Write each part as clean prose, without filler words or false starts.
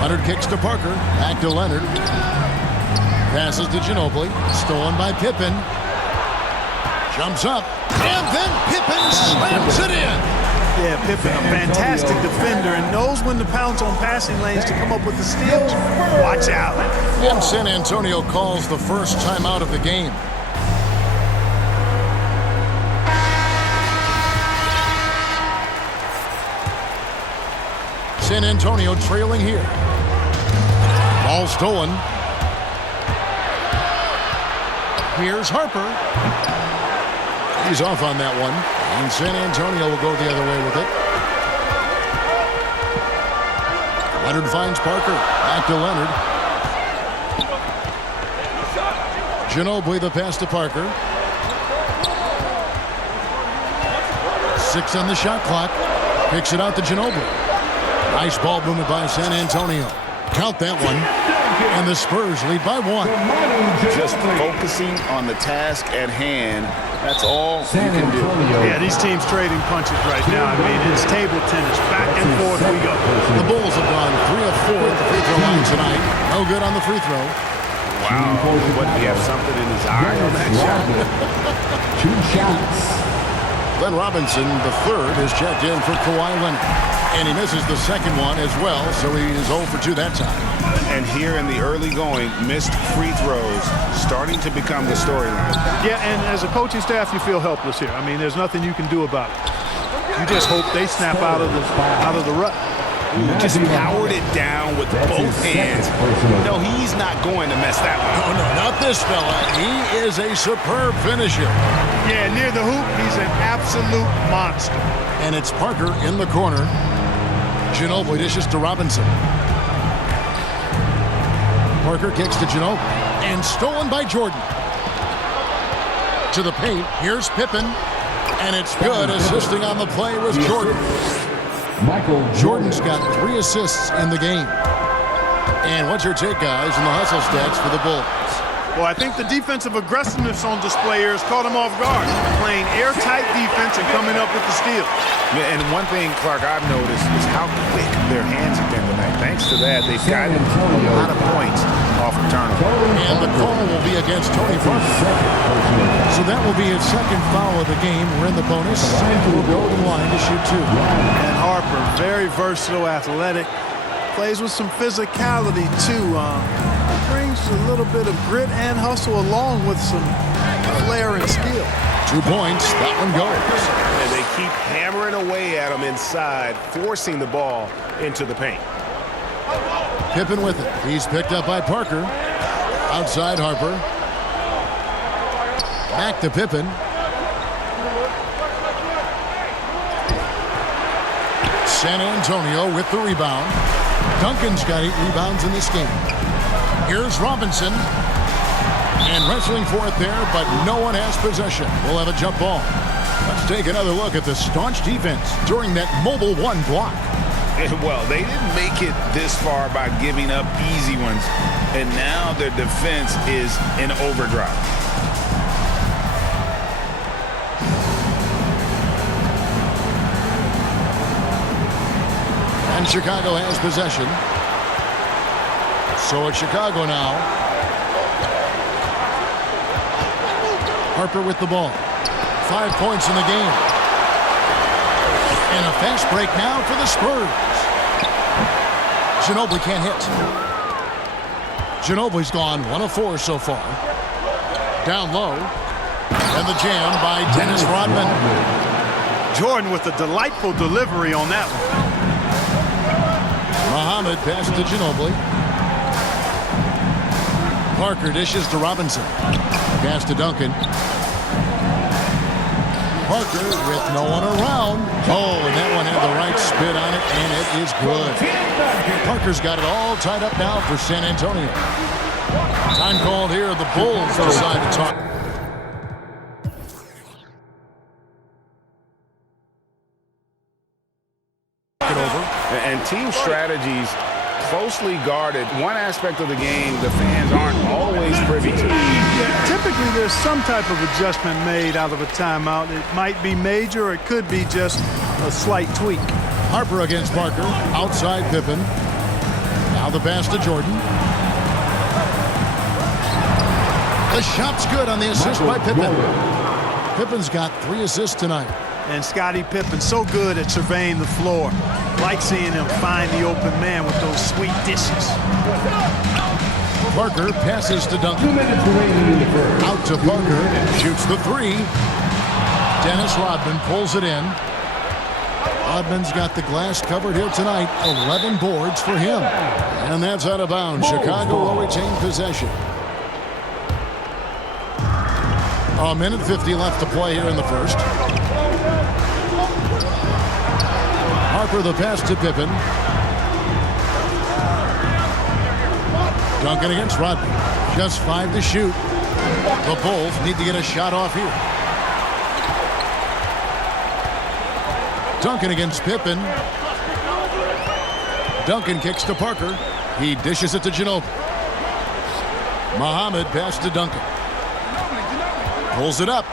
Leonard kicks to Parker. Back to Leonard. Passes to Ginobili. Stolen by Pippen. Jumps up. And then Pippen slams it in. Yeah, Pippen, a fantastic defender and knows when to pounce on passing lanes to come up with the steals. Watch out. And San Antonio calls the first timeout of the game. San Antonio trailing here. Ball stolen. Here's Harper. He's off on that one. And San Antonio will go the other way with it. Leonard finds Parker. Back to Leonard. Ginobili the pass to Parker. 6 on the shot clock. Picks it out to Ginobili. Nice ball movement by San Antonio. Count that one. And the Spurs lead by 1. Just focusing on the task at hand. That's all you can do. Yeah, these teams trading punches right now. I mean, it's table tennis. Back and forth we go. The Bulls have gone 3 of 4 at the free throw line tonight. No good on the free throw. Wow. What, do you have something in his eye on that shot? 2 shots. Glenn Robinson, the third, is checked in for Kawhi Leonard. And he misses the second one as well, so he is 0 for 2 that time. And here in the early going, missed free throws starting to become the storyline. Yeah, and as a coaching staff, you feel helpless here. I mean, there's nothing you can do about it. You just hope they snap out of the rut. Just powered it down with both hands. No, he's not going to mess that one up. Oh, no, not this fella. He is a superb finisher. Yeah, near the hoop, he's an absolute monster. And it's Parker in the corner. Ginobili dishes to Robinson. Parker kicks to Ginobili. And stolen by Jordan. To the paint. Here's Pippen. And it's good. Assisting on the play was Jordan. Jordan's got 3 assists in the game. And what's your take, guys, in the hustle stats for the Bulls? Well, I think the defensive aggressiveness on display here has caught him off guard. Playing airtight defense and coming up with the steal. And one thing, Clark, I've noticed is how quick their hands have been tonight. Thanks to that, they've gotten a lot of points off of turnover. And the call will be against Tony Parker. So that will be his second foul of the game. We're in the bonus. And we'll go to the line to shoot 2. And Harper, very versatile, athletic. Plays with some physicality, too. Brings a little bit of grit and hustle along with some flair and skill. 2 points. That one goes. And they keep hammering away at him inside, forcing the ball into the paint. Pippen with it. He's picked up by Parker. Outside Harper. Back to Pippen. San Antonio with the rebound. Duncan's got 8 rebounds in this game. Here's Robinson. And wrestling for it there, but no one has possession. We'll have a jump ball. Let's take another look at the staunch defense during that Mobile 1 block. Well, they didn't make it this far by giving up easy ones, and now their defense is in overdrive. And Chicago has possession. So it's Chicago now. Harper with the ball. 5 points in the game. And a fast break now for the Spurs. Ginobili can't hit. Ginobili's gone 1 of 4 so far. Down low. And the jam by Dennis Rodman. Jordan with a delightful delivery on that one. Muhammad passes to Ginobili. Parker dishes to Robinson. Pass to Duncan. Parker with no one around. Oh, and that one had the right spin on it, and it is good. Parker's got it all tied up now for San Antonio. Time called here. The Bulls decide to talk. And team strategies closely guarded. One aspect of the game the fans aren't always privy to. Yeah, typically there's some type of adjustment made out of a timeout. It might be major or it could be just a slight tweak. Harper against Parker. Outside Pippen. Now the pass to Jordan. The shot's good on the assist by Pippen. Pippen's got 3 assists tonight. And Scottie Pippen so good at surveying the floor. Like seeing him find the open man with those sweet dishes. Parker passes to Duncan. 2 minutes remaining in the first. Out to Parker. Shoots the 3. Dennis Rodman pulls it in. Rodman's got the glass covered here tonight. 11 boards for him. And that's out of bounds. Chicago will retain possession. A minute 50 left to play here in the first. Harper the pass to Pippen. Duncan against Rodman. Just 5 to shoot. The Bulls need to get a shot off here. Duncan against Pippen. Duncan kicks to Parker. He dishes it to Ginobili. Muhammad pass to Duncan. Pulls it up.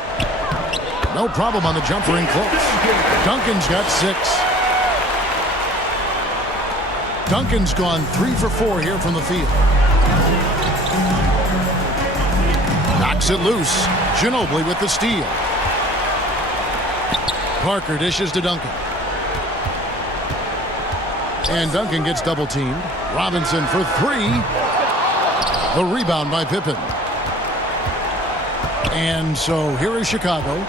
No problem on the jumper in close. Duncan's got 6. Duncan's gone 3 for 4 here from the field. Knocks it loose. Ginobili with the steal. Parker dishes to Duncan. And Duncan gets double teamed. Robinson for 3. The rebound by Pippen. And so here is Chicago.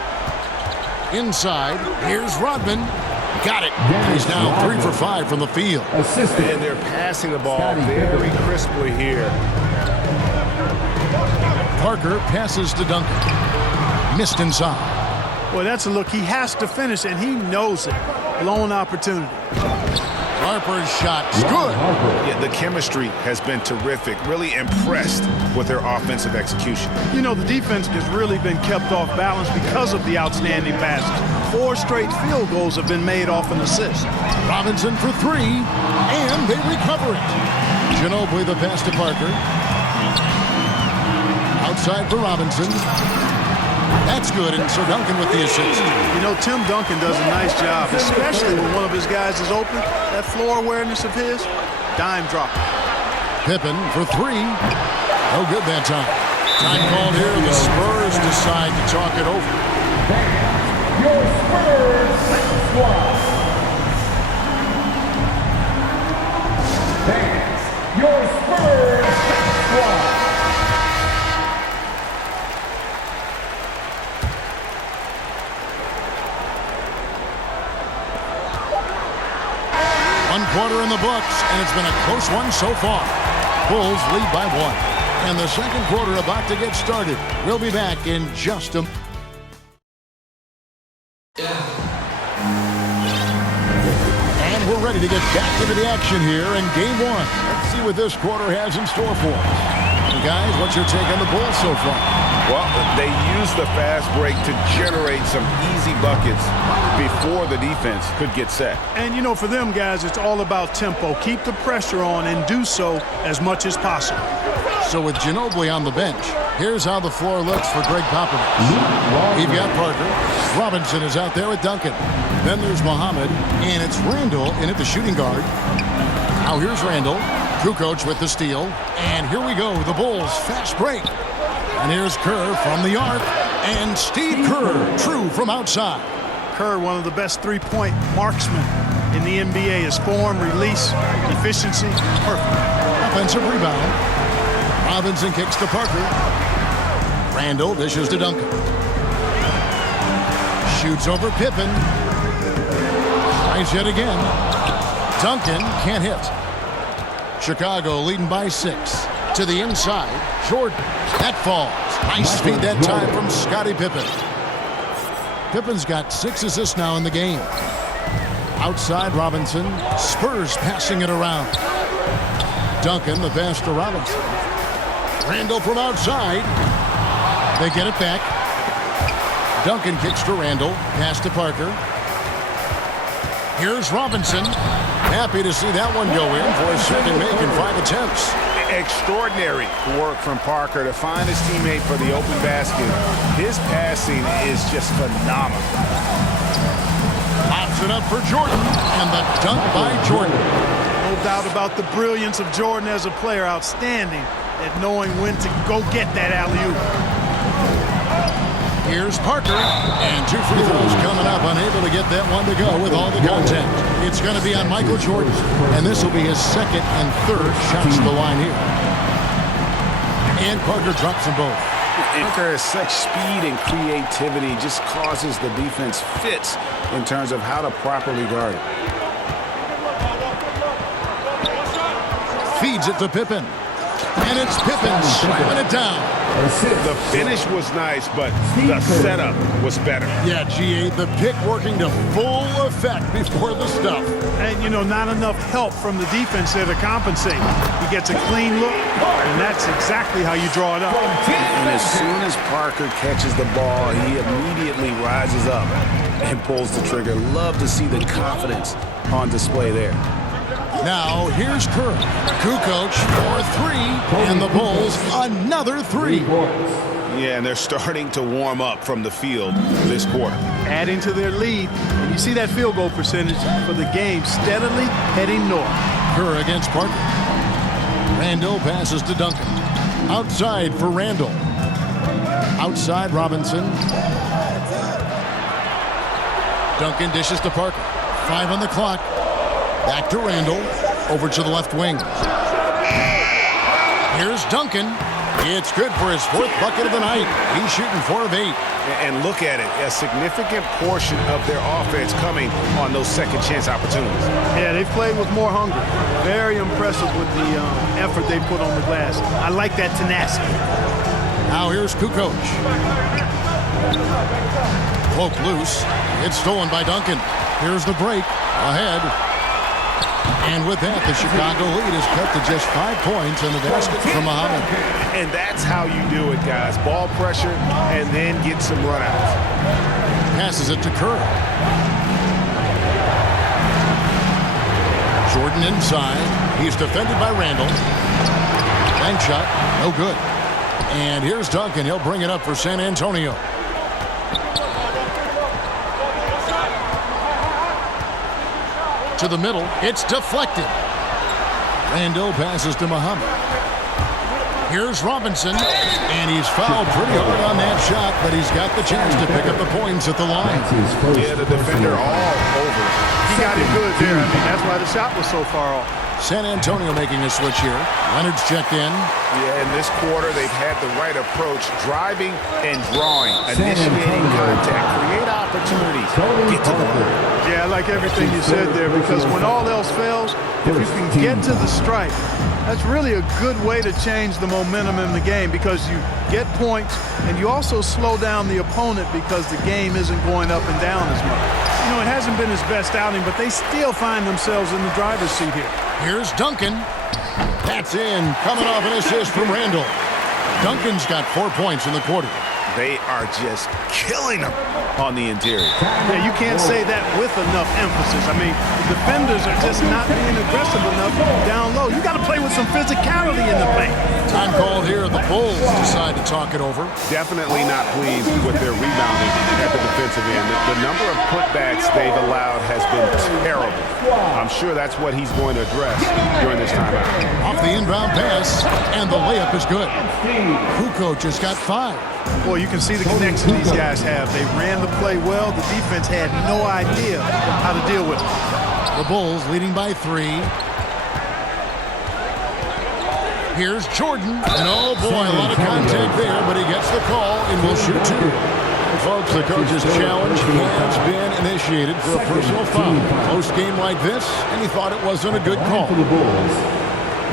Inside, here's Rodman. Got it. He's now 3 for 5 from the field. Assisted. And they're passing the ball very crisply here. Parker passes to Duncan. Missed inside. Well, that's a look he has to finish, and he knows it. Blown opportunity. Harper's shot's good. Yeah, the chemistry has been terrific. Really impressed with their offensive execution. You know, the defense has really been kept off balance because of the outstanding passes. 4 straight field goals have been made off an assist. Robinson for 3, and they recover it. Ginobili the pass to Parker. Outside for Robinson. That's good, and Sir Duncan with the assist. You know, Tim Duncan does a nice job, especially when one of his guys is open. That floor awareness of his, dime drop. Pippen for 3. No good that time. Time called here. The Spurs decide to talk it over. Your Spurs squad. Fans, your Spurs squad. One quarter in the books, and it's been a close one so far. Bulls lead by 1. And the second quarter about to get started. We'll be back in just a... And we're ready to get back into the action here in Game 1. Let's see what this quarter has in store for us. And guys, what's your take on the Bulls so far? Well, they used the fast break to generate some easy buckets before the defense could get set. And, you know, for them guys, it's all about tempo. Keep the pressure on and do so as much as possible. So with Ginobili on the bench, here's how the floor looks for Greg Popovich. You've got Parker. Robinson is out there with Duncan. Then there's Muhammad, and it's Randall in at the shooting guard. Now here's Randall. Kukoc with the steal. And here we go, the Bulls fast break. And here's Kerr from the arc. And Steve Kerr, true from outside. Kerr, one of the best three-point marksmen in the NBA. His form, release, efficiency, perfect. Offensive rebound. Robinson kicks to Parker. Randall dishes to Duncan. Shoots over Pippen. Tries yet again. Duncan can't hit. Chicago leading by 6. To the inside. Jordan. That falls. Nice feed that time from Scottie Pippen. Pippen's got 6 assists now in the game. Outside Robinson. Spurs passing it around. Duncan the pass to Robinson. Randall from outside. They get it back. Duncan kicks to Randall. Pass to Parker. Here's Robinson. Happy to see that one go in for a second make in 5 attempts. Extraordinary work from Parker to find his teammate for the open basket. His passing is just phenomenal. Pops it up for Jordan, and the dunk by Jordan. No doubt about the brilliance of Jordan as a player. Outstanding at knowing when to go get that alley-oop. Here's Parker, and 2 free throws coming up, unable to get that one to go with all the contact. It's going to be on Michael Jordan, and this will be his second and third shots to the line here. And Parker drops them both. Parker has such speed and creativity, just causes the defense fits in terms of how to properly guard it. Feeds it to Pippen. And it's Pippen slamming it down. The finish was nice, but the setup was better. Yeah, G8, the pick working to full effect before the stuff. And, you know, not enough help from the defense there to compensate. He gets a clean look, and that's exactly how you draw it up. And as soon as Parker catches the ball, he immediately rises up and pulls the trigger. Love to see the confidence on display there. Now, here's Kerr. Kukoc for 3, and the Bulls another 3. Yeah, and they're starting to warm up from the field this quarter. Adding to their lead, and you see that field goal percentage for the game steadily heading north. Kerr against Parker. Randall passes to Duncan. Outside for Randall. Outside Robinson. Duncan dishes to Parker. 5 on the clock. Back to Randall. Over to the left wing. Here's Duncan. It's good for his 4th bucket of the night. He's shooting 4 of 8. And look at it, a significant portion of their offense coming on those second chance opportunities. Yeah, they've played with more hunger. Very impressive with the effort they put on the glass. I like that tenacity. Now here's Kukoc. Poke loose. It's stolen by Duncan. Here's the break. Ahead. And with that, the Chicago lead is cut to just 5 points in the basket from Muhammad. And that's how you do it, guys. Ball pressure and then get some runouts. Passes it to Kerr. Jordan inside. He's defended by Randall. Bank shot. No good. And here's Duncan. He'll bring it up for San Antonio. To the middle. It's deflected. Randall passes to Muhammad. Here's Robinson. And he's fouled pretty hard on that shot, but he's got the chance to pick up the points at the line. Yeah, the defender all over. He got it good there. I mean, that's why the shot was so far off. San Antonio making a switch here. Leonard's checked in. Yeah, in this quarter, they've had the right approach, driving and drawing, initiating contact, create opportunities, get to the line. Yeah, I like everything you said there, because when all else fails, if you can get to the stripe, that's really a good way to change the momentum in the game, because you get points and you also slow down the opponent because the game isn't going up and down as much. You know, it hasn't been his best outing, but they still find themselves in the driver's seat here. Here's Duncan. That's in. Coming off an assist from Randall. Duncan's got 4 points in the quarter. They are just killing them on the interior. Yeah, you can't say that with enough emphasis. I mean, the defenders are just not being aggressive enough down low. You got to play with some physicality in the paint. Time called here. The Bulls decide to talk it over. Definitely not pleased with their rebounding at the defensive end. The number of putbacks they've allowed has been terrible. I'm sure that's what he's going to address during this timeout. Off the inbound pass, and the layup is good. Kukoc has got 5. Boy, you can see the connection these guys have. They ran the play well. The defense had no idea how to deal with it. The Bulls leading by 3. Here's Jordan. And oh boy, a lot of contact there, but he gets the call and will shoot 2. And folks, the coach's challenge has been initiated for a personal foul. Close game like this, and he thought it wasn't a good call. For the Bulls,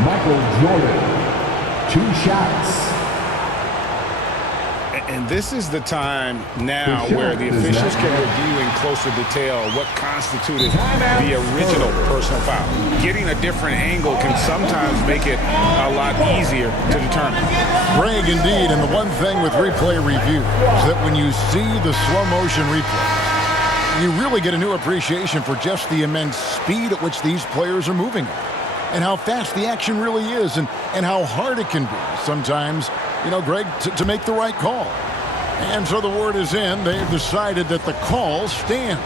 Michael Jordan. 2 shots. And this is the time now where the officials can review in closer detail what constituted the original personal foul. Getting a different angle can sometimes make it a lot easier to determine. Greg, indeed, and the one thing with replay review is that when you see the slow motion replay, you really get a new appreciation for just the immense speed at which these players are moving and how fast the action really is and how hard it can be sometimes, you know, Greg, to make the right call. And so the word is in. They've decided that the call stands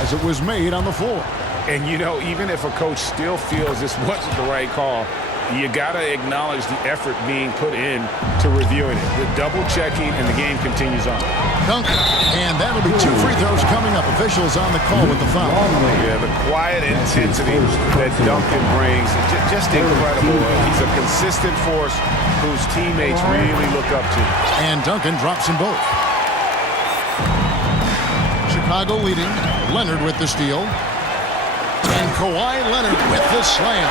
as it was made on the floor. And, you know, even if a coach still feels this wasn't the right call, you got to acknowledge the effort being put in to reviewing it. The double checking, and the game continues on. Duncan, and that'll be 2 free throws coming up. Officials on the call with the foul. Yeah, the quiet intensity that Duncan brings, just incredible. He's a consistent force whose teammates really look up to. And Duncan drops them both. Chicago leading. Leonard with the steal. And Kawhi Leonard with the slam.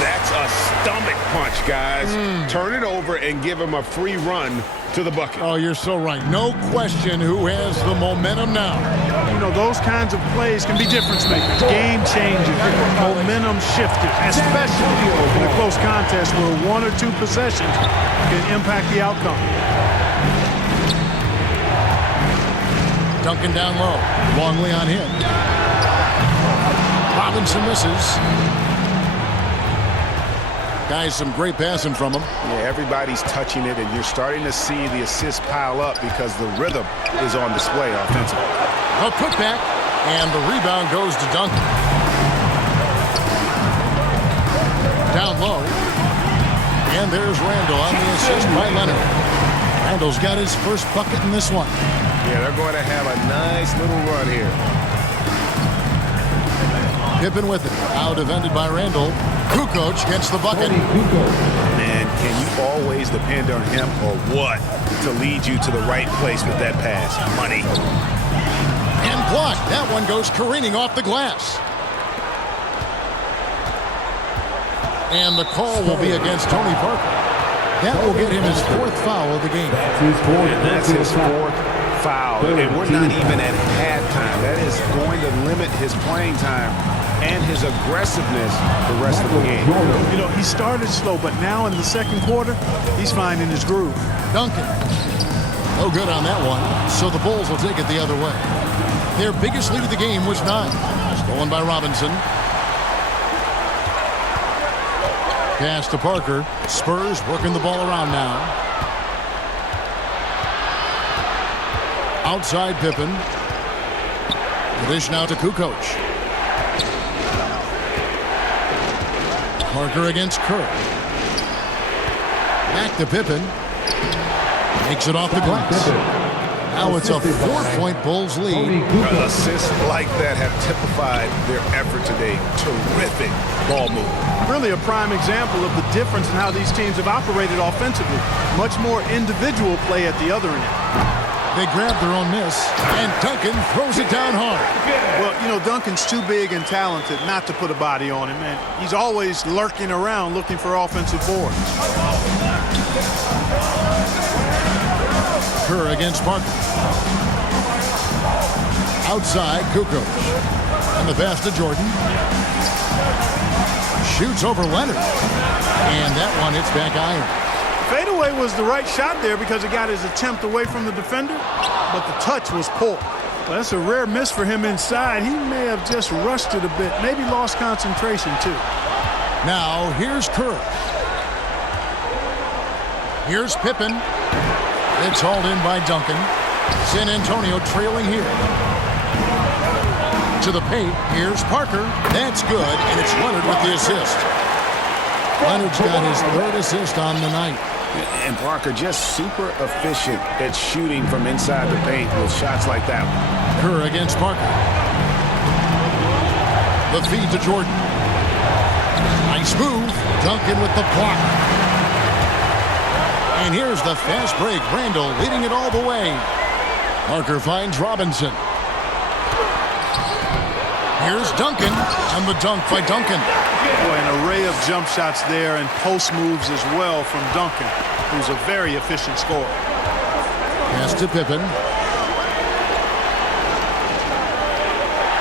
That's a stomach punch, guys. Turn it over and give him a free run to the bucket. Oh, you're so right. No question who has the momentum now. You know, those kinds of plays can be difference makers, game changers, momentum shifters, especially in a close contest where 1 or 2 possessions can impact the outcome. Duncan down low. Longley on him. Robinson misses. Guys, some great passing from him. Yeah, everybody's touching it, and you're starting to see the assists pile up because the rhythm is on display offensively. A putback, and the rebound goes to Duncan. Down low. And there's Randall on the assist by Leonard. Randall's got his first bucket in this one. Yeah, they're going to have a nice little run here. Pippen with it. Out defended by Randall. Kukoc gets the bucket. Man, can you always depend on him or what to lead you to the right place with that pass? Money. And blocked. That one goes careening off the glass. And the call will be against Tony Parker. That will get him his 4th foul of the game. That's his 4th foul. And we're not even at halftime. That is going to limit his playing time and his aggressiveness the rest of the game. You know, he started slow, but now in the second quarter, he's finding his groove. Duncan. No good on that one. So the Bulls will take it the other way. Their biggest lead of the game was 9. Stolen by Robinson. Pass to Parker. Spurs working the ball around now. Outside Pippen. The dish now to Kukoc. Parker against Kerr. Back to Pippen. Makes it off the glass. Now it's a 4-point Bulls lead. Assists like that have typified their effort today. Terrific ball move. Really a prime example of the difference in how these teams have operated offensively. Much more individual play at the other end. They grab their own miss, and Duncan throws it down hard. Well, you know, Duncan's too big and talented not to put a body on him, and he's always lurking around looking for offensive boards. Kerr against Parker. Outside, Kukoc. And the pass to Jordan. Shoots over Leonard. And that one hits back iron. Fadeaway was the right shot there because it got his attempt away from the defender, but the touch was poor. Well, that's a rare miss for him inside. He may have just rushed it a bit, maybe lost concentration too. Now, here's Kerr. Here's Pippen. It's hauled in by Duncan. San Antonio trailing here. To the paint. Here's Parker. That's good, and it's Leonard with the assist. Leonard's got his 3rd assist on the night. And Parker just super efficient at shooting from inside the paint with shots like that one. Kerr against Parker. The feed to Jordan. Nice move. Duncan with the block. And here's the fast break. Randall leading it all the way. Parker finds Robinson. Here's Duncan. And the dunk by Duncan. Boy, an array of jump shots there and post moves as well from Duncan, who's a very efficient scorer. Pass to Pippen.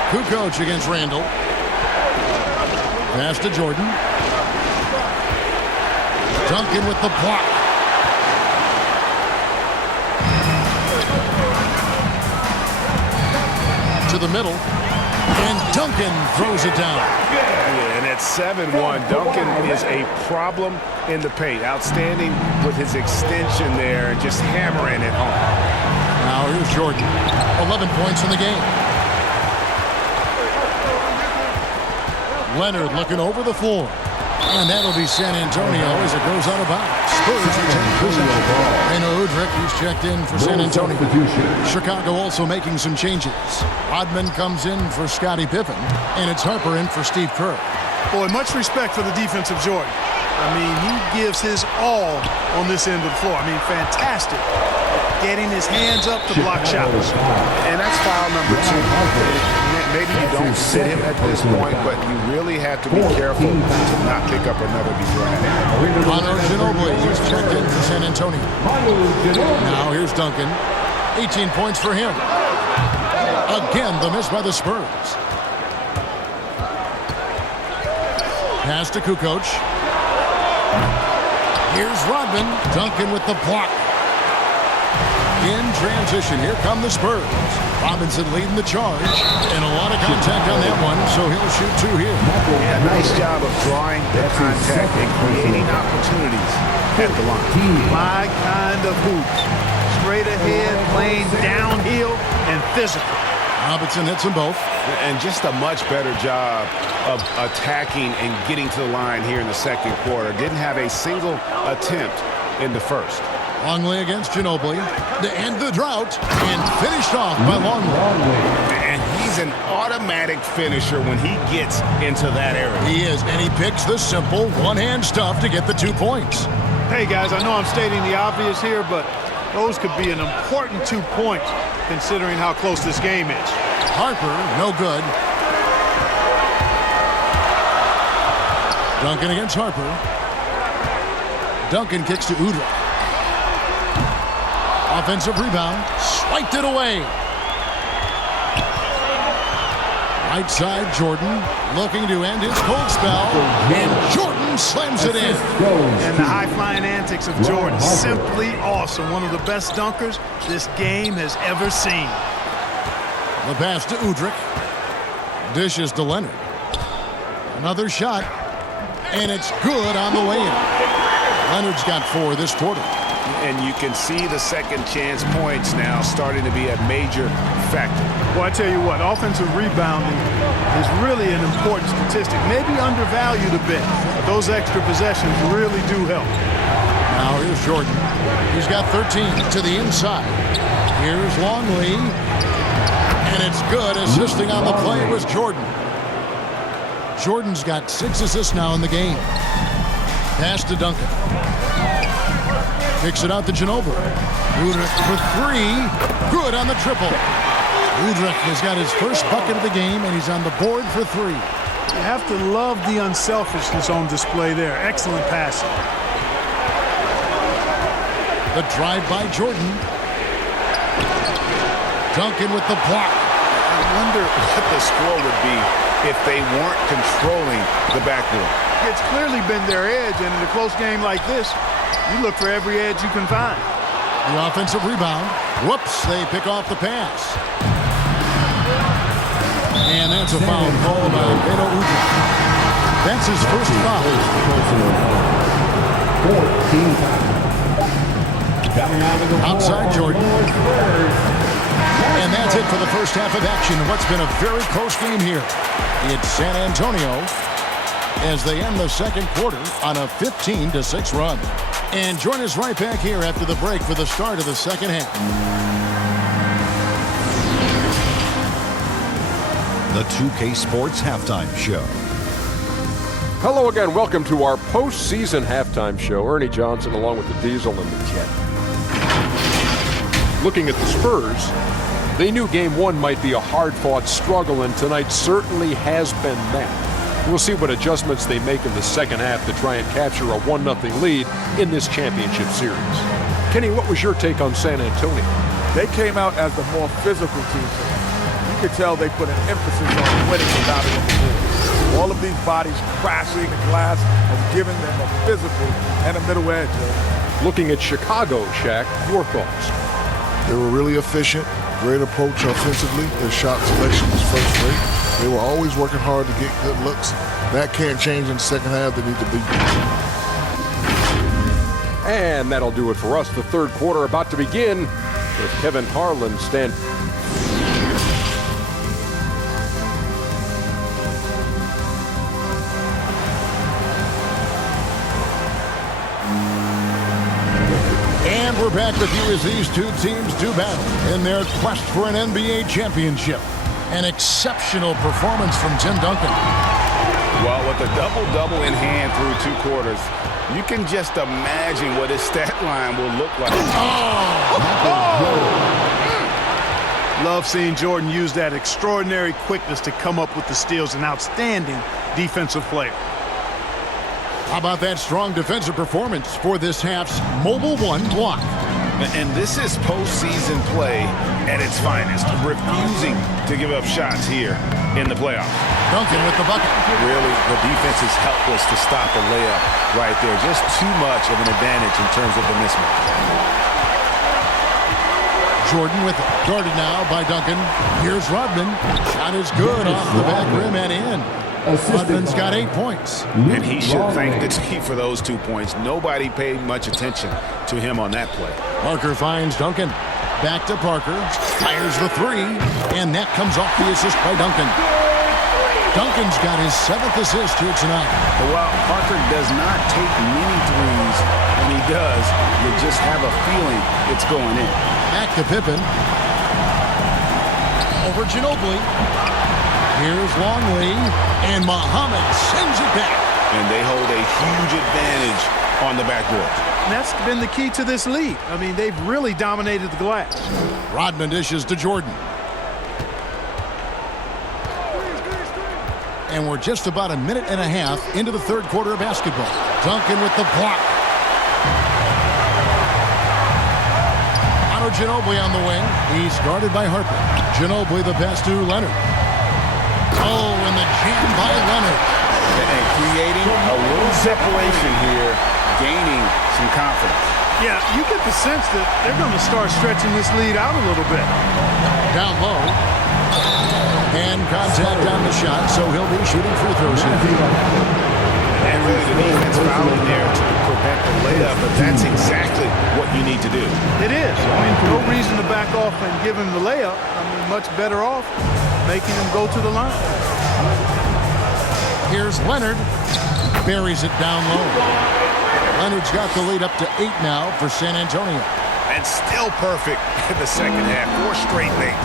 Kukoc against Randall. Pass to Jordan. Duncan with the block. To the middle. And Duncan throws it down. Yeah, and at 7-1, Duncan is a problem in the paint. Outstanding with his extension there and just hammering it home. Now here's Jordan. 11 points in the game. Leonard looking over the floor. And that'll be San Antonio as it goes out of bounds. Spurs retain possession. Reno Udrih, he's checked in for San Antonio. Chicago also making some changes. Rodman comes in for Scottie Pippen, and it's Harper in for Steve Kerr. Boy, much respect for the defense of Jordan. I mean, he gives his all on this end of the floor. I mean, fantastic. Getting his hands up to block shots. And that's foul number 2. Maybe you don't sit him at this point, but you really have to be careful to not pick up another defense. Manu Ginobili, he's checked in for San Antonio. Now here's Duncan. 18 points for him. Again, the miss by the Spurs. Pass to Kukoc. Here's Rodman. Duncan with the block. In transition, here come the Spurs. Robinson leading the charge. And a lot of contact on that one, so he'll shoot 2 here. Yeah, nice job of drawing the contact and creating opportunities at the line. My kind of hoops. Straight ahead, playing downhill, and physical. Robinson hits them both. And just a much better job of attacking and getting to the line here in the second quarter. Didn't have a single attempt in the first. Longley against Ginobili to end the drought, and finished off by Longley. And he's an automatic finisher when he gets into that area. He is, and he picks the simple one-hand stuff to get the 2 points. Hey, guys, I know I'm stating the obvious here, but those could be an important 2 points considering how close this game is. Harper, no good. Duncan against Harper. Duncan kicks to Udrih. Offensive rebound. Swiped it away. Right side, Jordan looking to end his cold spell. And Jordan slams it in. And the high-flying antics of Jordan, simply awesome. One of the best dunkers this game has ever seen. The pass to Udrih. Dishes to Leonard. Another shot. And it's good on the way in. Leonard's got 4 this quarter. And you can see the second chance points now starting to be a major factor. Well, I tell you what, offensive rebounding is really an important statistic. Maybe undervalued a bit, but those extra possessions really do help. Now here's Jordan. He's got 13 to the inside. Here's Longley. And it's good. Assisting on the play was Jordan. Jordan's got 6 assists now in the game. Pass to Duncan. Kicks it out to Ginobili. Udrih for 3. Good on the triple. Udrih has got his first bucket of the game, and he's on the board for 3. You have to love the unselfishness on display there. Excellent passing. The drive by Jordan. Duncan with the block. I wonder what the score would be if they weren't controlling the backboard. It's clearly been their edge, and in a close game like this, you look for every edge you can find. The offensive rebound. Whoops, they pick off the pass. And that's a foul called by Reno Udrih. That's his first foul. Outside Jordan. And that's it for the first half of action. What's been a very close game here. It's San Antonio as they end the second quarter on a 15-6 run. And join us right back here after the break for the start of the second half. The 2K Sports Halftime Show. Hello again. Welcome to our postseason halftime show. Ernie Johnson along with the Diesel and the Jet. Looking at the Spurs, they knew Game 1 might be a hard-fought struggle, and tonight certainly has been that. We'll see what adjustments they make in the second half to try and capture a 1-0 lead in this championship series. Kenny, what was your take on San Antonio? They came out as the more physical team. You could tell they put an emphasis on winning without it on the board. All of these bodies crashing the glass has given them a physical and a middle edge. Looking at Chicago, Shaq, your thoughts? They were really efficient, great approach offensively. Their shot selection was first rate. They were always working hard to get good looks. That can't change in the second half. They need to be. And that'll do it for us. The third quarter about to begin with Kevin Harlan standing. we're back with you as these two teams do battle in their quest for an NBA championship. An exceptional performance from Tim Duncan. Well, with a double-double in hand through 2 quarters, you can just imagine what his stat line will look like. Love seeing Jordan use that extraordinary quickness to come up with the steals. An outstanding defensive player. How about that strong defensive performance for this half's Mobile One block? And this is postseason play at its finest, refusing to give up shots here in the playoffs. Duncan with the bucket. Really, the defense is helpless to stop a layup right there. Just too much of an advantage in terms of the mismatch. Jordan with it. Guarded now by Duncan. Here's Rodman. Shot is good off the back rim and in. Rodman's got 8 points. And he should thank the team for those 2 points. Nobody paid much attention to him on that play. Parker finds Duncan. Back to Parker. Fires the 3. And that comes off the assist by Duncan. Duncan's got his 7th assist here tonight. But while Parker does not take many threes, when he does, you just have a feeling it's going in. Back to Pippen. Over Ginobili. Here's Longley. And Muhammad sends it back. And they hold a huge advantage on the backboard. And that's been the key to this lead. I mean, they've really dominated the glass. Rodman dishes to Jordan. And we're just about a minute and a half into the 3rd quarter of basketball. Duncan with the block. Manu Ginobili on the wing. He's guarded by Harper. Ginobili the pass to Leonard. Oh, and the jam by Leonard. And creating a little separation here, gaining some confidence. Yeah, you get the sense that they're going to start stretching this lead out a little bit. Down low. And contact on the shot, so he'll be shooting free throws here. And really the defense fouling there to prevent the layup, but that's exactly what you need to do. It is. I mean, no reason to back off and give him the layup. I mean, much better off making him go to the line. Here's Leonard. Buries it down low. Leonard's got the lead up to 8 now for San Antonio. And still perfect in the second half. 4 straight makes.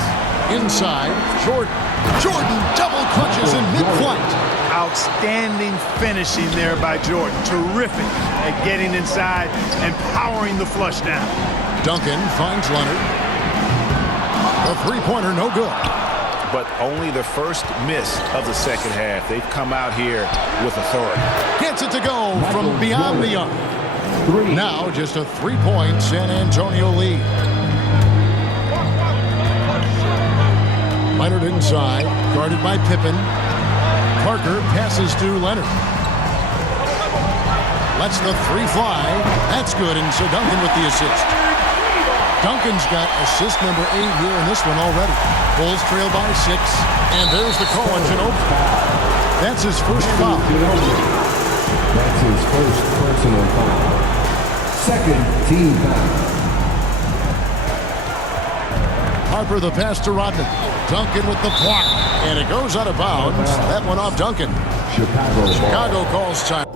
Inside, Jordan. Jordan double clutches in mid-flight. Outstanding finishing there by Jordan. Terrific at getting inside and powering the flush down. Duncan finds Leonard. The three-pointer no good. But only the first miss of the second half. They've come out here with authority. Gets it to go from beyond the arc. Now just a 3-point San Antonio lead. Leonard inside, guarded by Pippen. Parker passes to Leonard. Lets the 3 fly. That's good, and so Duncan with the assist. Duncan's got assist number 8 here in this one already. Bulls trail by 6, and there's the call on Ginobili. That's his first foul. That's his first personal foul. Second team foul. Harper the pass to Rodman. Duncan with the block, and it goes out of bounds. That one off Duncan. Chicago calls time.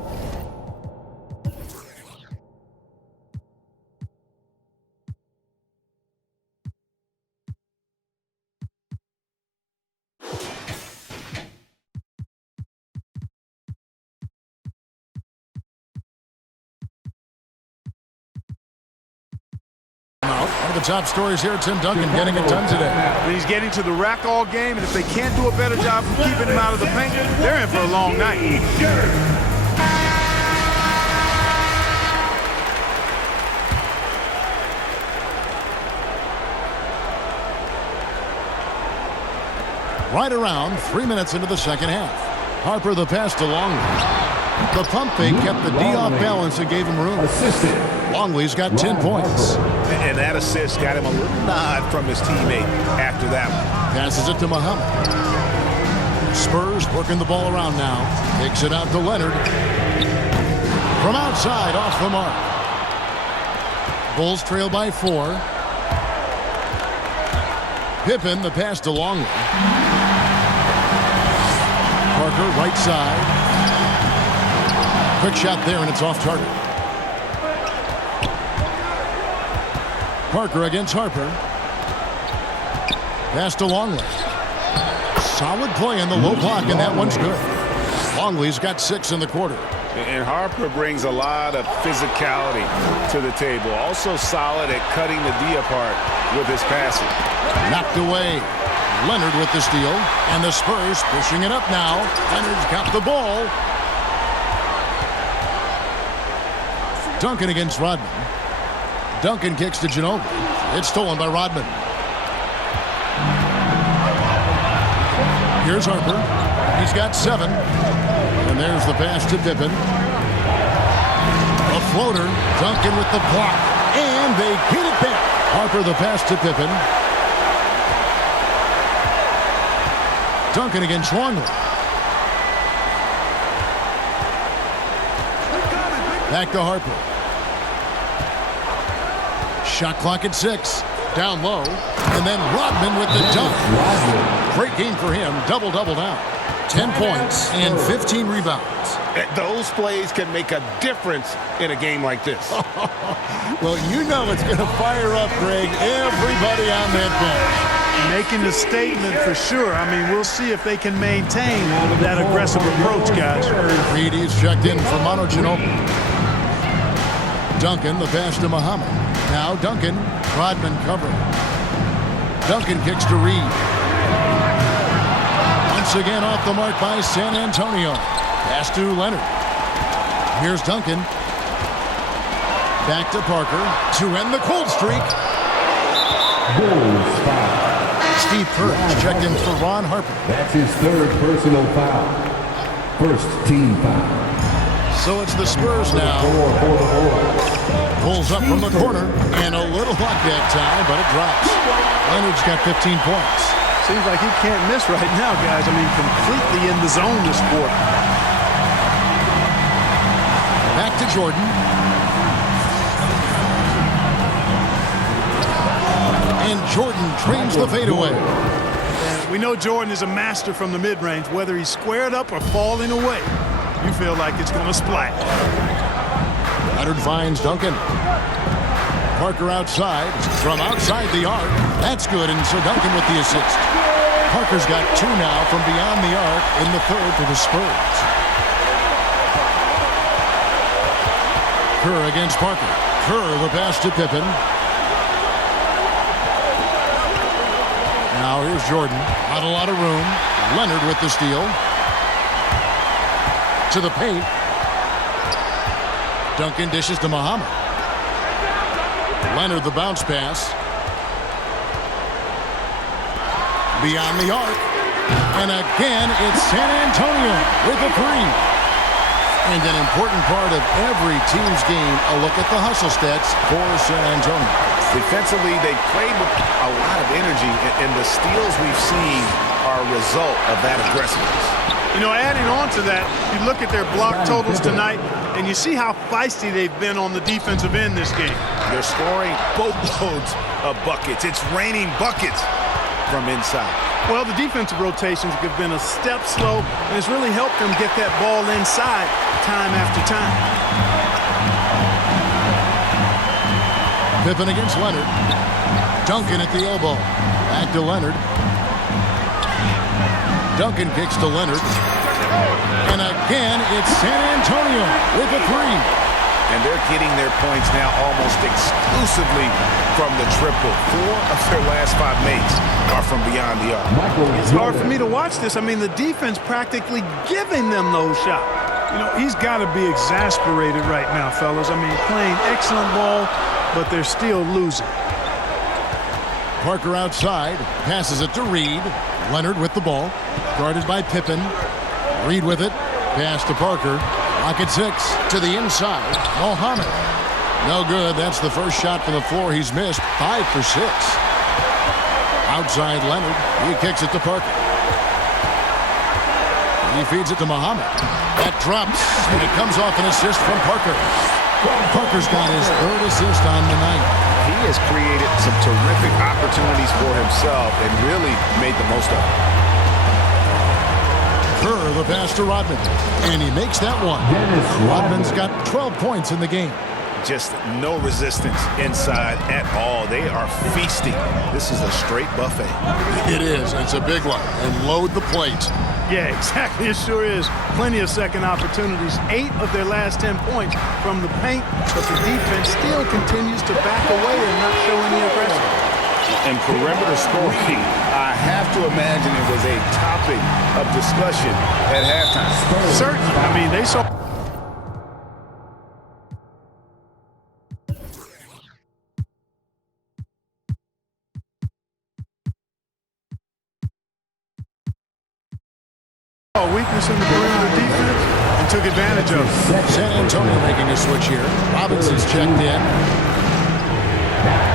One of the top stories here, Tim Duncan getting it done today. He's getting to the rack all game, and if they can't do a better job of keeping him out of the paint, they're in for a long night. Right around 3 minutes into the second half. Harper the pass to Longley. The pump fake kept the D off balance and gave him room. Longley's got 10 points. And that assist got him a little nod from his teammate after that one. Passes it to Muhammad. Spurs working the ball around now. Takes it out to Leonard. From outside, off the mark. Bulls trail by 4. Pippen, the pass to Longley. Parker, right side. Quick shot there, and it's off target. Parker against Harper. Pass to Longley. Solid play in the low block, and that one's good. Longley's got 6 in the quarter. And Harper brings a lot of physicality to the table. Also solid at cutting the D apart with his passing. Knocked away. Leonard with the steal. And the Spurs pushing it up now. Leonard's got the ball. Duncan against Rodman. Duncan kicks to Ginobili. It's stolen by Rodman. Here's Harper. He's got 7. And there's the pass to Pippen. A floater. Duncan with the block. And they get it back. Harper the pass to Pippen. Duncan against Longley. Back to Harper. Shot clock at 6. Down low. And then Rodman with the dunk. Great game for him. Double-double now. 10 points and 15 rebounds. Those plays can make a difference in a game like this. Well, you know it's going to fire up, Greg, everybody on that bench. Making a statement for sure. I mean, we'll see if they can maintain that aggressive approach, guys. Reed is checked in for Manu Ginobili. Duncan, the pass to Muhammad. Now Duncan, Rodman covering. Duncan kicks to Reed. Once again off the mark by San Antonio. Pass to Leonard. Here's Duncan. Back to Parker to end the cold streak. Bulls foul. Steve Kerr checked in for Ron Harper. That's his 3rd personal foul. First team foul. So it's the Spurs now. Pulls up from the corner, and a little luck that time, but it drops. Leonard's got 15 points. Seems like he can't miss right now, guys. I mean, completely in the zone this quarter. Back to Jordan. And Jordan trains the fadeaway. And we know Jordan is a master from the mid-range. Whether he's squared up or falling away, you feel like it's going to splash. Leonard finds Duncan. Parker outside. From outside the arc. That's good, and so Duncan with the assist. Parker's got 2 now from beyond the arc in the 3rd for the Spurs. Kerr against Parker. Kerr the pass to Pippen. Now here's Jordan. Not a lot of room. Leonard with the steal. To the paint. Duncan dishes to Muhammad. Leonard the bounce pass. Beyond the arc. And again, it's San Antonio with a 3. And an important part of every team's game, a look at the hustle stats for San Antonio. Defensively, they played with a lot of energy, and the steals we've seen are a result of that aggressiveness. You know, adding on to that, you look at their block totals tonight, and you see how feisty they've been on the defensive end this game. They're scoring boatloads of buckets. It's raining buckets from inside. Well, the defensive rotations have been a step slow, and it's really helped them get that ball inside time after time. Pippen against Leonard. Duncan at the elbow. Back to Leonard. Duncan kicks to Leonard. And again, it's San Antonio with a 3. And they're getting their points now almost exclusively from the triple. 4 of their last 5 makes are from beyond the arc. It's hard for me to watch this. I mean, the defense practically giving them those shots. You know, he's got to be exasperated right now, fellas. I mean, playing excellent ball, but they're still losing. Parker outside, passes it to Reed. Leonard with the ball, guarded by Pippen. Reed with it, pass to Parker. Lock at 6 to the inside. Mohammed. No good. That's the first shot from the floor he's missed. 5 for 6. Outside Leonard. He kicks it to Parker. He feeds it to Muhammad. That drops, and it comes off an assist from Parker. Parker's got his 3rd assist on the night. He has created some terrific opportunities for himself and really made the most of it. Kerr, the pass to Rodman, and he makes that one. Rodman's got 12 points in the game. just no resistance inside at all. They are feasting. This is a straight buffet. It is. It's a big one. And load the plate. Yeah, exactly. It sure is. Plenty of second opportunities. 8 of their last 10 points from the paint, but the defense still continues to back away and not show any aggression. And perimeter scoring, I have to imagine it was a topic of discussion at halftime. Certainly. I mean, they saw... a weakness in the perimeter defense and took advantage of it. San Antonio making a switch here. Robinson's checked in.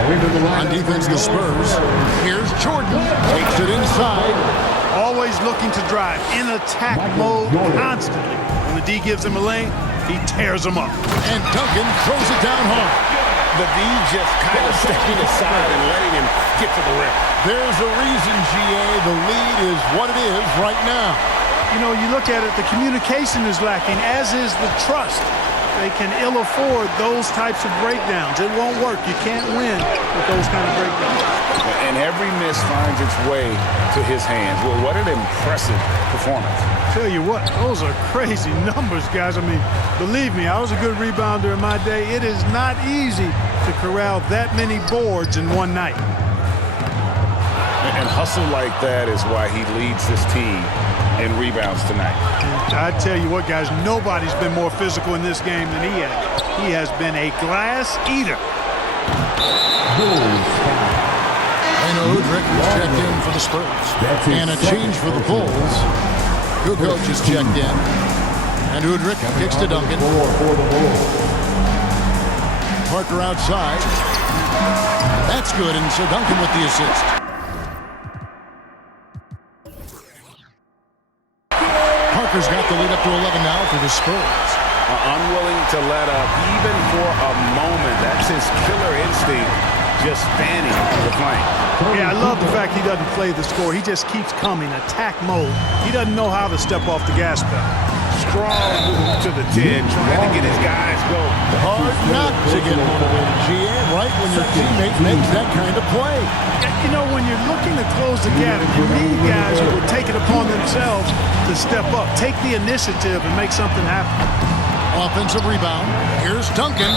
On defense, the Spurs. Here's Jordan. Takes it inside. Always looking to drive in attack mode constantly. When the D gives him a lane, he tears them up. And Duncan throws it down hard. The D just kind of stepping aside and letting him get to the rim. There's a reason, GA, the lead is what it is right now. You know, you look at it, the communication is lacking, as is the trust. They can ill afford those types of breakdowns. It won't work. You can't win with those kind of breakdowns. And every miss finds its way to his hands. Well, what an impressive performance. Tell you what, those are crazy numbers, guys. I mean, believe me, I was a good rebounder in my day. It is not easy to corral that many boards in one night. And hustle like that is why he leads this team in rebounds tonight. I tell you what, guys, nobody's been more physical in this game than he has. He has bbeen a glass eater. Leno Udrih was checked in for the Spurs. And a change for the Bulls. Kukoc is checked in. And Udrih kicks to Duncan. Parker outside. That's good, and so Duncan with the assist. Parker's got the lead up to 11 now for the Spurs. Unwilling to let up even for a moment. That's his killer instinct, just fanning the flank. Yeah, I love the fact he doesn't play the score. He just keeps coming, attack mode. He doesn't know how to step off the gas pedal. Strong move to the 10, trying to get his guys going. Hard not to get motivated, GA, right when your teammate makes that kind of play. You know, when you're looking to close the gap, you need guys who will take it upon themselves to step up, take the initiative, and make something happen. Offensive rebound. Here's Duncan.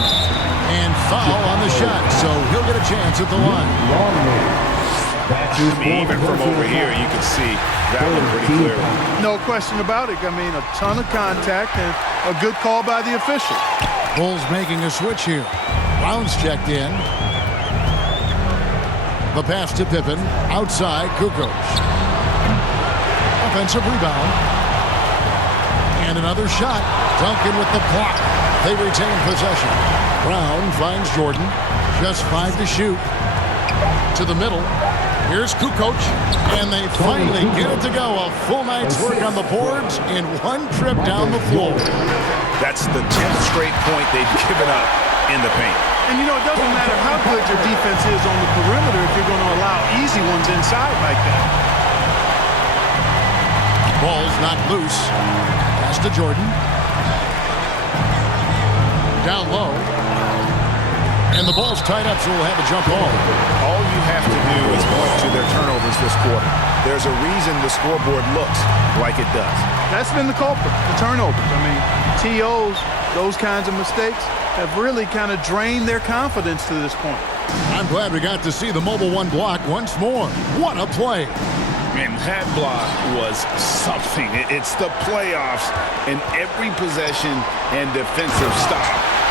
And foul on the shot, so he'll get a chance at the line. Even from over here, you can see that one pretty clearly. No question about it. I mean, a ton of contact and a good call by the official. Bulls making a switch here. Brown's checked in. The pass to Pippen. Outside, Kukoc. Offensive rebound. And another shot. Duncan with the block. They retain possession. Brown finds Jordan. Just 5 to shoot. To the middle. Here's Kukoc. And they finally get it to go. A full night's work on the boards in one trip down the floor. That's the 10th straight point they've given up in the paint. And, you know, it doesn't matter how good your defense is on the perimeter if you're going to allow easy ones inside like that. Ball's not loose. Pass to Jordan. Down low. And the ball's tied up, so we'll have a jump ball. All you have to do is point to their turnovers this quarter. There's a reason the scoreboard looks like it does. That's been the culprit, the turnovers. I mean, TOs, those kinds of mistakes have really kind of drained their confidence to this point. I'm glad we got to see the Mobile One block once more. What a play. And that block was something. It's the playoffs, and every possession and defensive stop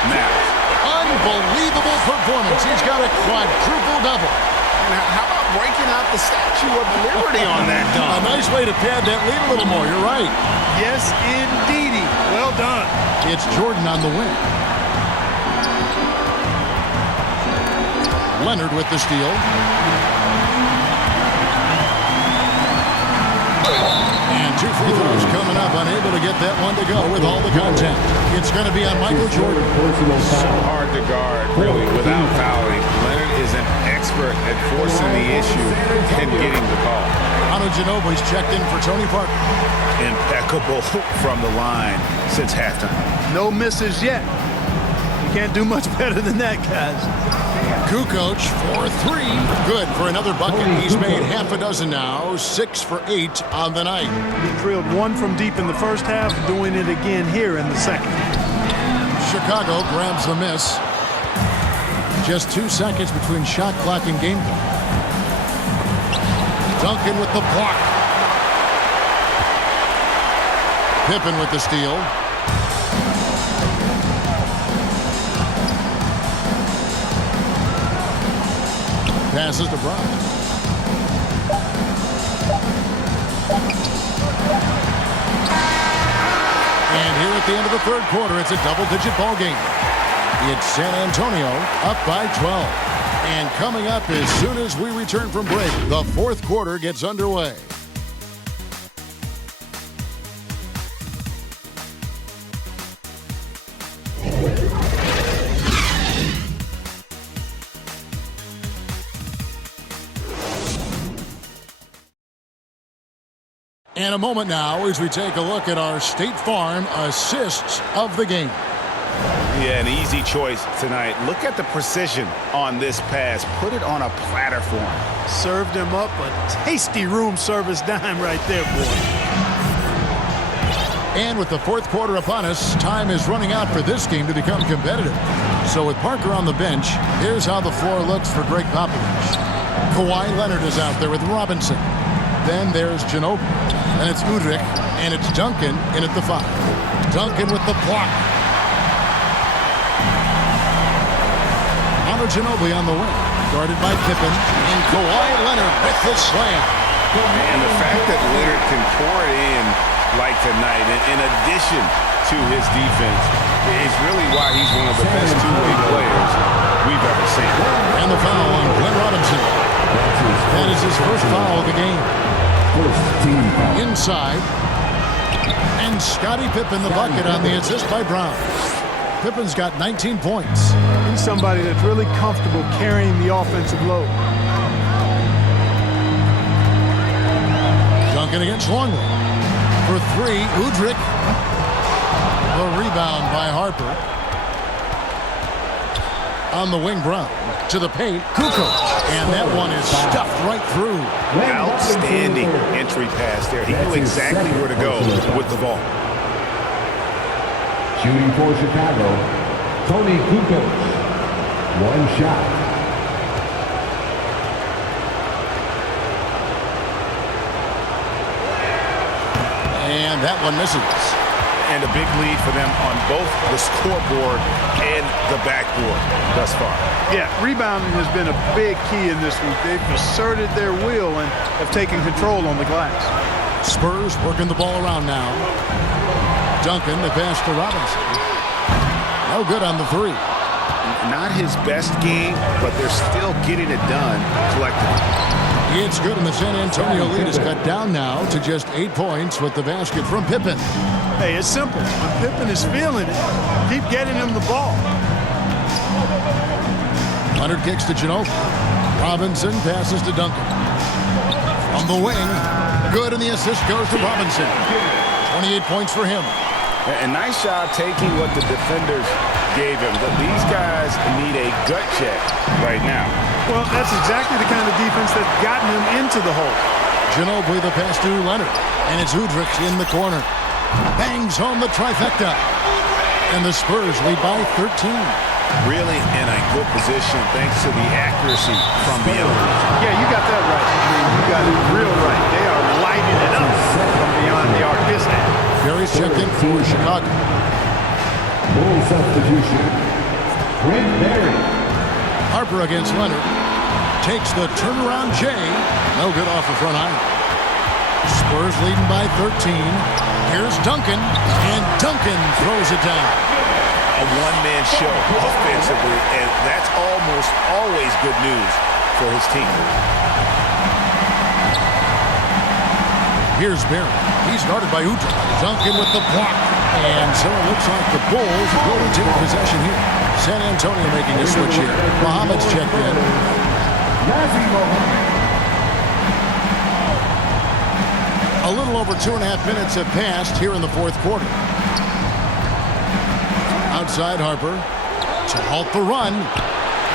matters. Unbelievable performance. He's got a quadruple double. And how about breaking out the Statue of Liberty on that dunk? A nice way to pad that lead a little more. You're right. Yes, indeedy. Well done. It's Jordan on the wing. Leonard with the steal. And 2 free throws coming up. Unable to get that one to go with all the contact. It's going to be on Michael Jordan. So hard to guard, really, without fouling. Leonard is an expert at forcing the issue and getting the call. Manu Ginobili's checked in for Tony Parker. Impeccable from the line since halftime. No misses yet. can't do much better than that, guys. Kukoc for three. Good for another bucket. He's made half a dozen now. 6 for 8 on the night. He drilled one from deep in the first half, doing it again here in the second. Chicago grabs the miss. Just 2 seconds between shot clock and game clock. Duncan with the block. Pippen with the steal. Passes to Brown. And here at the end of the third quarter, it's a double-digit ball game. It's San Antonio up by 12. And coming up as soon as we return from break, the fourth quarter gets underway. And a moment now as we take a look at our State Farm assists of the game. Yeah, an easy choice tonight. Look at the precision on this pass. Put it on a platter for him. Served him up a tasty room service dime right there, boy. And with the fourth quarter upon us, time is running out for this game to become competitive. So with Parker on the bench, here's how the floor looks for Greg Popovich. Kawhi Leonard is out there with Robinson. Then there's Ginobili. And it's Udrih, and it's Duncan in at the 5. Duncan with the block. Manu Ginobili on the wing, guarded by Pippen, and Kawhi Leonard with the slam. And the fact that Leonard can pour it in like tonight, in addition to his defense, is really why he's one of the best two-way players we've ever seen. And the foul on Glenn Robinson. That is his first foul of the game. Inside, and Scottie Pippen the bucket on the assist by Brown. Pippen's got 19 points. He's somebody that's really comfortable carrying the offensive load. Duncan against Longley. For 3, Udrih. The rebound by Harper. On the wing, Brown. To the paint, Kukoc. And that one is stuffed right through. Outstanding entry pass there. He knew exactly where to go with the ball. Shooting for Chicago, Toni Kukoc. One shot. And that one misses. And a big lead for them on both the scoreboard and the backboard thus far. Yeah, rebounding has been a big key in this week. They've asserted their will and have taken control on the glass. Spurs working the ball around now. Duncan, the pass to Robinson. No good on the 3. Not his best game, but they're still getting it done collectively. It's good, and the San Antonio lead is cut down now to just 8 points with the basket from Pippen. Hey, it's simple. When Pippen is feeling it, keep getting him the ball. Leonard kicks to Ginobili. Robinson passes to Duncan. From the wing, good, and the assist goes to Robinson. 28 points for him. A nice job taking what the defenders gave him. But these guys need a gut check right now. Well, that's exactly the kind of defense that's gotten him into the hole. Ginobili the pass to Leonard. And it's Udrih in the corner. Bangs home the trifecta. And the Spurs lead by 13. Really in a good position thanks to the accuracy from beyond. Yeah, you got that right. I mean, you got it real right. They are lighting it up from beyond the arc this half. Gary's checked in for Chicago. Full substitution. Brent Barry. Harper against Leonard. Takes the turnaround J. No good off the front iron. Spurs leading by 13. Here's Duncan. And Duncan throws it down. A one-man show offensively, and that's almost always good news for his team. Here's Barry. He's guarded by Udrih. Duncan with the block. And so it looks like the Bulls will retain possession here. San Antonio making a switch here. Muhammad's checked in. A little over 2.5 minutes have passed here in the fourth quarter. Outside Harper. to halt the run.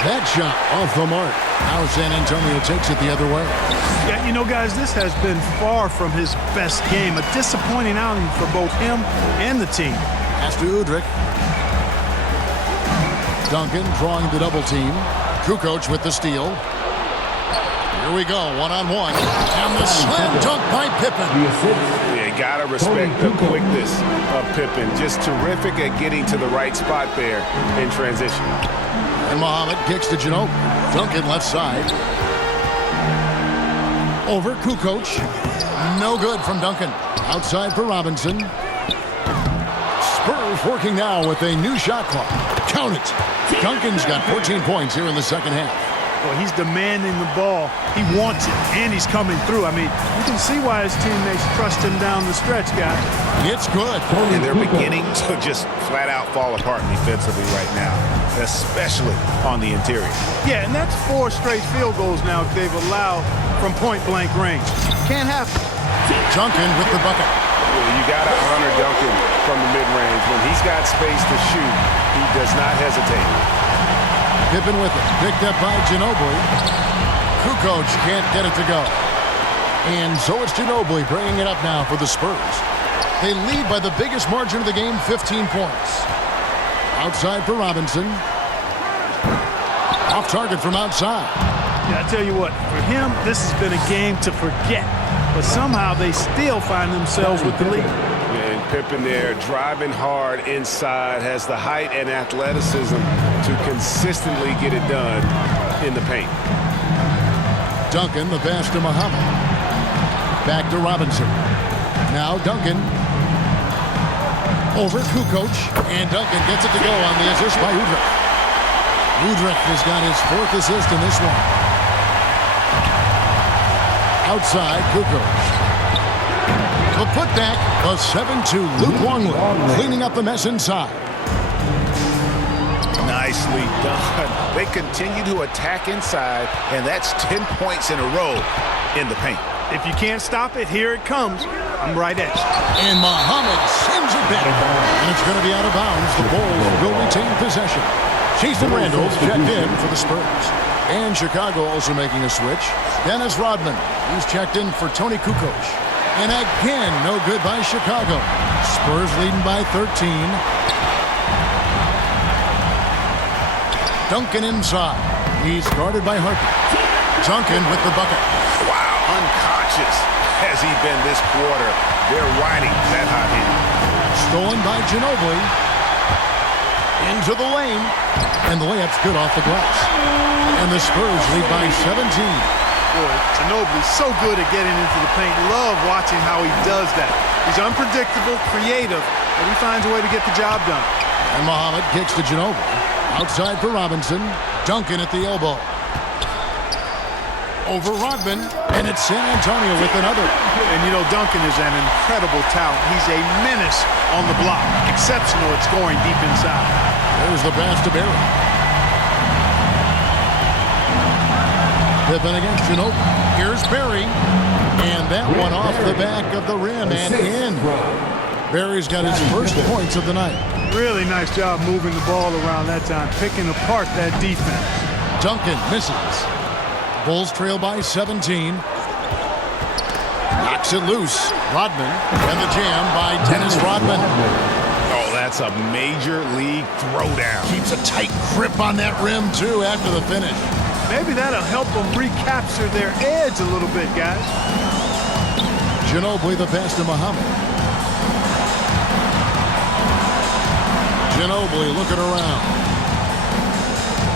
That shot off the mark. Now San Antonio takes it the other way. Yeah, you know, guys, this has been far from his best game. A disappointing outing for both him and the team. Pass to Udrih. Duncan drawing the double team. Kukoc with the steal. Here we go, one-on-one. And the slam dunk by Pippen. You gotta respect the quickness of Pippen. Just terrific at getting to the right spot there in transition. And Muhammad kicks to Ginobili. Duncan left side. Over Kukoc. No good from Duncan. Outside for Robinson. Spurs working now with a new shot clock. Count it. Duncan's got 14 points here in the second half. Well, he's demanding the ball. He wants it, and he's coming through. I mean, you can see why his teammates trust him down the stretch, guys. It's good. And they're beginning to just flat out fall apart defensively right now, especially on the interior. Yeah, and that's 4 straight field goals now they've allowed from point-blank range. Can't happen. Duncan with the bucket. Well, you got to honor Duncan from the mid-range. When he's got space to shoot, he does not hesitate. Pippen with it. Picked up by Ginobili. Kukoc can't get it to go. And so it's Ginobili bringing it up now for the Spurs. They lead by the biggest margin of the game, 15 points. Outside for Robinson. Off target from outside. Yeah, I tell you what, for him, this has been a game to forget. But somehow they still find themselves with the lead. And Pippen there driving hard inside, has the height and athleticism to consistently get it done in the paint. Duncan, the pass to Muhammad. Back to Robinson. Now Duncan. Over Kukoc. And Duncan gets it to go on the assist by Udrih. Udrih has got his 4th assist in this one. Outside, Kukoc. The putback, a 7-2 Luke Longley, cleaning up the mess inside. Nicely done. They continue to attack inside, and that's 10 points in a row in the paint. If you can't stop it, here it comes. I'm right at you. And Muhammad sends it back. And it's going to be out of bounds. The Bulls will retain possession. Jason Randall's checked in for the Spurs. And Chicago also making a switch. Dennis Rodman, who's checked in for Tony Kukoc. And again, no good by Chicago. Spurs leading by 13. Duncan inside. He's guarded by Harper. Duncan with the bucket. Wow, unconscious has he been this quarter. They're riding that hot hand. Stolen by Ginobili. Into the lane. And the layup's good off the glass. And the Spurs lead by 17. Boy, Ginobili's so good at getting into the paint. Love watching how he does that. He's unpredictable, creative, but he finds a way to get the job done. And Muhammad kicks to Ginobili. Outside for Robinson. Duncan at the elbow. Over Rodman. And it's San Antonio with another. And you know, Duncan is an incredible talent. He's a menace on the block. Exceptional at scoring deep inside. There's the pass to Barry. Pippen against Ginobili. Here's Barry. And that one off the back of the rim and in. Barry's got his first points of the night. Really nice job moving the ball around that time, picking apart that defense. Duncan misses. Bulls trail by 17. Knocks it loose. Rodman. And the jam by Dennis Rodman. Oh, that's a major league throwdown. Keeps a tight grip on that rim, too, after the finish. Maybe that'll help them recapture their edge a little bit, guys. Ginobili the pass to Muhammad. Ginobili looking around.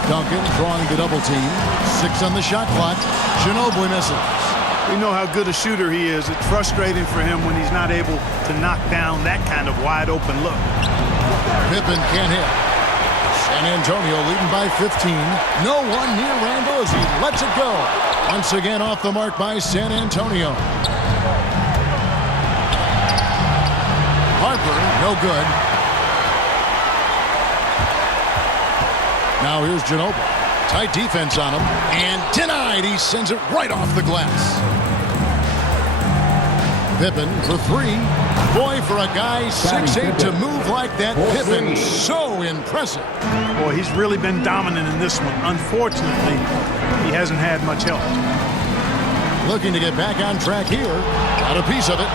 Duncan drawing the double team. 6 on the shot clock. Ginobili misses. We know how good a shooter he is. It's frustrating for him when he's not able to knock down that kind of wide open look. Pippen can't hit. San Antonio leading by 15. No one near Randall as he lets it go. Once again off the mark by San Antonio. Harper, no good. Now here's Ginobili. Tight defense on him. And denied. He sends it right off the glass. Pippen for 3. Boy, for a guy 6'8" to move like that, Pippen, so impressive. Boy, he's really been dominant in this one. Unfortunately, he hasn't had much help. Looking to get back on track here. Got a piece of it.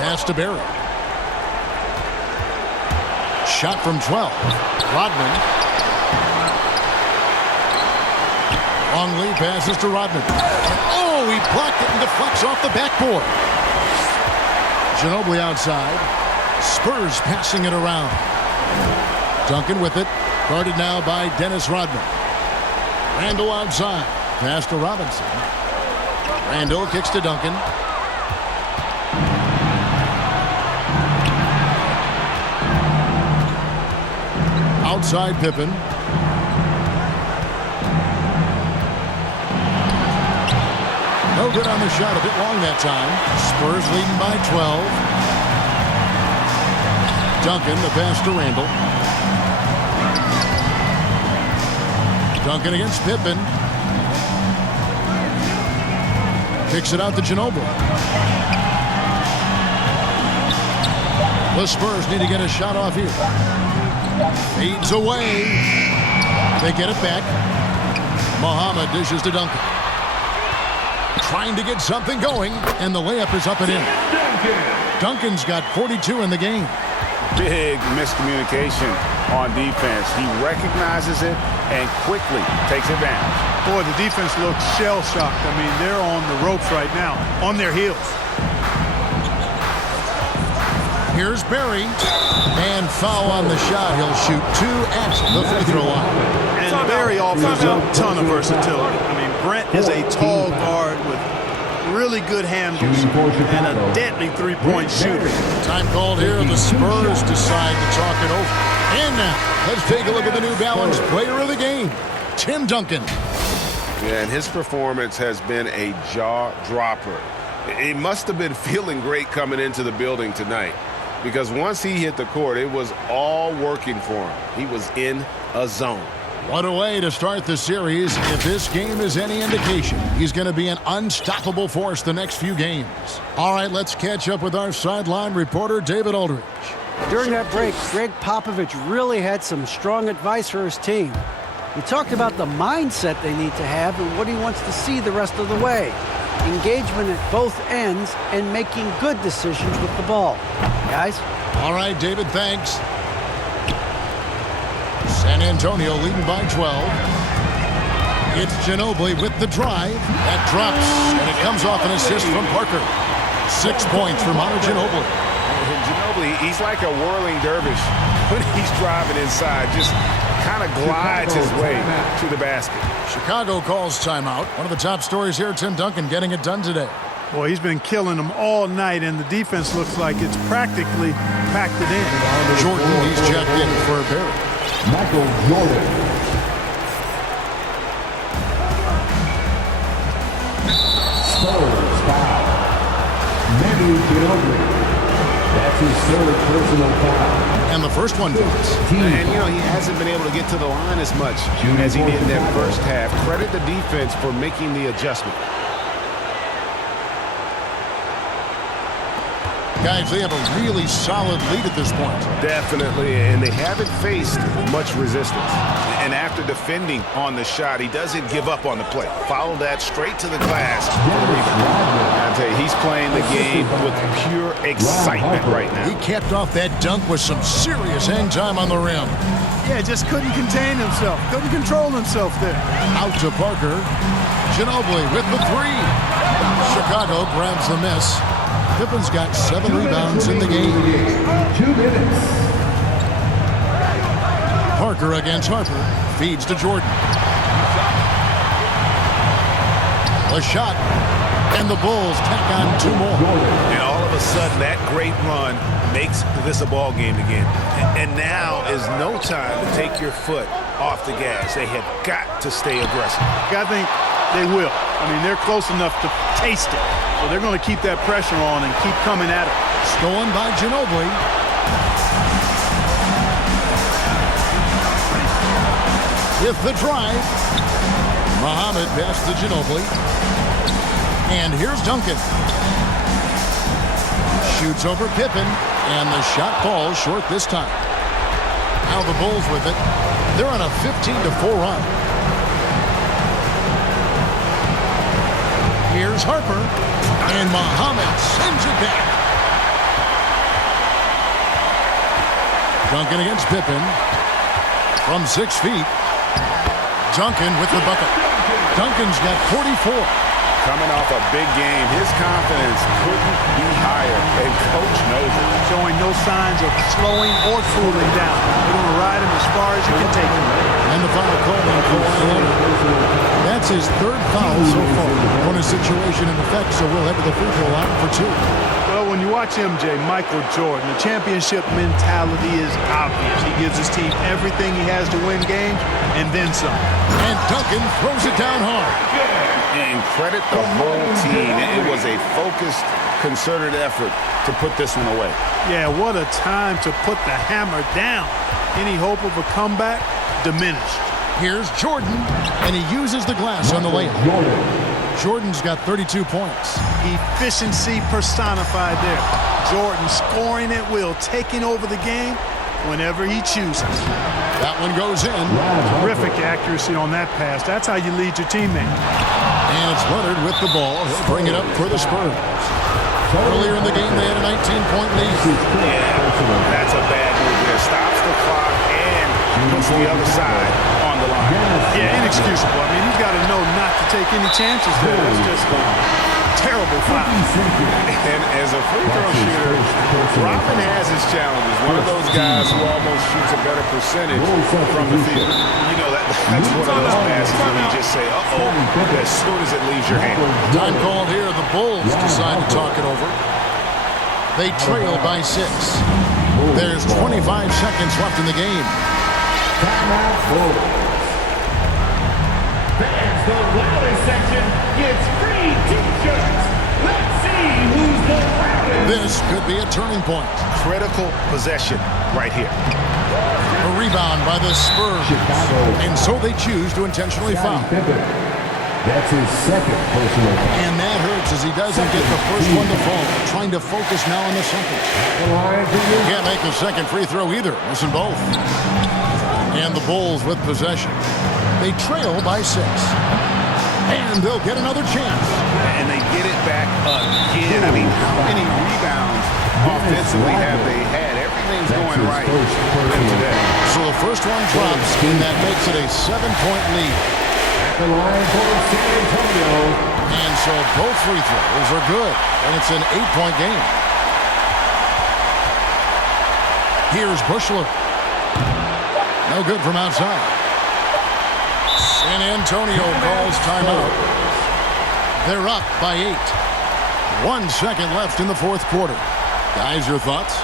Pass to Barry. Shot from 12. Rodman. Long lead passes to Rodman. Oh, he blocked it and deflects off the backboard. Ginobili outside. Spurs passing it around. Duncan with it. Guarded now by Dennis Rodman. Randall outside. Pass to Robinson. Randall kicks to Duncan. Outside Pippen. No good on the shot. A bit long that time. Spurs leading by 12. Duncan, the pass to Randall. Duncan against Pippen. Kicks it out to Ginobili. The Spurs need to get a shot off here. Feeds away. They get it back. Muhammad dishes to Duncan. Trying to get something going, and the layup is up and in. Duncan's got 42 in the game. Big miscommunication on defense. He recognizes it and quickly takes advantage. Boy, the defense looks shell-shocked. I mean, they're on the ropes right now, on their heels. Here's Barry. And foul on the shot. He'll shoot 2 at the free throw line. And Barry offers a ton of versatility. I mean, Brent is a tall guard with really good handles and a deadly three-point shooter. Time called here. The Spurs decide to talk it over. And now, let's take a look at the New Balance player of the game, Tim Duncan. Yeah, and his performance has been a jaw-dropper. He must have been feeling great coming into the building tonight, because once he hit the court, it was all working for him. He was in a zone. What a way to start the series. If this game is any indication, he's going to be an unstoppable force the next few games. All right, let's catch up with our sideline reporter, David Aldridge. During that break, Greg Popovich really had some strong advice for his team. He talked about the mindset they need to have and what he wants to see the rest of the way. Engagement at both ends and making good decisions with the ball. Guys? All right, David, thanks. San Antonio leading by 12. It's Ginobili with the drive. That drops, and it comes off an assist from Parker. 6 points from Manu Ginobili. Ginobili, he's like a whirling dervish when he's driving inside. Just kind of glides his way to the basket. Chicago calls timeout. One of the top stories here, Tim Duncan getting it done today. Boy, he's been killing them all night, and the defense looks like it's practically packed it in. Jordan, he's checked in for Barry. Michael Jordan. Spurs foul. Manu Ginobili. That's his 3rd personal foul. And the first one drops. And, you know, he hasn't been able to get to the line as much as he did in that first half. Credit the defense for making the adjustment. Guys, they have a really solid lead at this point. Definitely, and they haven't faced much resistance. And after defending on the shot, he doesn't give up on the play. Follow that straight to the glass. I tell you, he's playing the game with pure excitement right now. He capped off that dunk with some serious hang time on the rim. Yeah, just couldn't contain himself. Couldn't control himself there. Out to Parker. Ginobili with the 3. Chicago grabs the miss. Pippen's got 7 rebounds in the game. 2 minutes. Parker against Harper. Feeds to Jordan. A shot. And the Bulls tack on 2 more. And all of a sudden, that great run makes this a ball game again. And now is no time to take your foot off the gas. They have got to stay aggressive. I think they will. I mean, they're close enough to taste it. So they're going to keep that pressure on and keep coming at it. Stolen by Ginobili. With the drive. Muhammad passes to Ginobili. And here's Duncan. shoots over Pippen, and the shot falls short this time. Now the Bulls with it. They're on a 15-4 run. Here's Harper, and Muhammad sends it back. Duncan against Pippen from 6 feet. Duncan with the bucket. Duncan's got 44. Coming off a big game, his confidence couldn't be higher, and Coach knows it. Showing no signs of slowing or cooling down. They're going to ride him as far as you can take him. And the foul called on Kawhi Leonard. That's his third foul so far. Bonus situation in effect, so we'll head to the free throw line for 2. Well, when you watch MJ, Michael Jordan, the championship mentality is obvious. He gives his team everything he has to win games, and then some. And Duncan throws it down hard. And credit the whole team. It was a focused, concerted effort to put this one away. Yeah, what a time to put the hammer down. Any hope of a comeback diminished. Here's Jordan, and he uses the glass on the layup. Jordan's got 32 points. Efficiency personified there. Jordan scoring at will, taking over the game whenever he chooses. That one goes in. Terrific accuracy on that pass. That's how you lead your teammate. And it's Leonard with the ball. He'll bring it up for the Spurs. Earlier in the game, they had a 19-point lead. Yeah, that's a bad move there. Stops the clock and puts the other side on the line. Yeah, inexcusable. I mean, he's got to know not to take any chances there. That's just a terrible foul. And as a free throw shooter, Robin has his challenges. One of those guys who almost shoots a better percentage from the field. You know, that's one of those passes where you just say, uh-oh, as soon as it leaves your hand. Time called here. The Bulls decide to talk it over. They trail by 6. There's 25 seconds left in the game. Timeout Bulls. Fans, the loudest section gets free T-shirts. Let's see who's the loudest. This could be a turning point. Critical possession right here. A rebound by the Spurs. Chicago. And so they choose to intentionally foul. That's his second personal foul. And that hurts as he doesn't get the first one to fall. Trying to focus now on the second. Can't make the second free throw either. Missing both. And the Bulls with possession. They trail by 6. And they'll get another chance. And they get it back again. I mean, how many rebounds offensively have they had? Everything's going right today. So the first one drops, and that makes it a 7-point lead. The line for San Antonio. And so both free throws are good, and it's an 8-point game. Here's Bushler. No good from outside. San Antonio calls timeout. They're up by 8. 1 second left in the fourth quarter. Guys, your thoughts?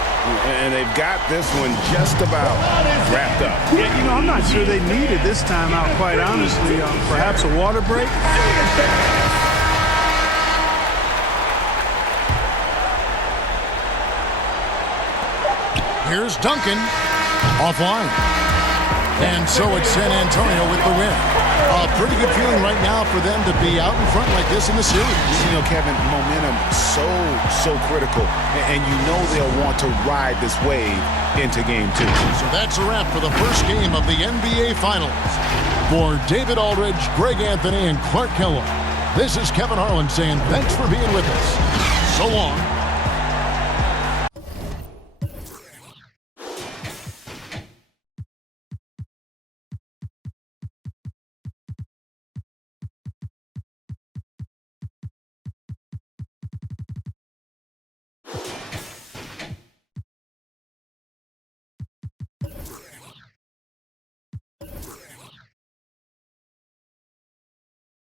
And they've got this one just about wrapped up. Yeah, you know, I'm not sure they needed this timeout, quite honestly. Perhaps a water break? Here's Duncan. Offline. And so it's San Antonio with the win. A pretty good feeling right now for them to be out in front like this in the series. You know, Kevin, momentum so critical. And you know they'll want to ride this wave into game 2. So that's a wrap for the first game of the NBA Finals. For David Aldridge, Greg Anthony, and Clark Kellogg, this is Kevin Harlan saying thanks for being with us. So long.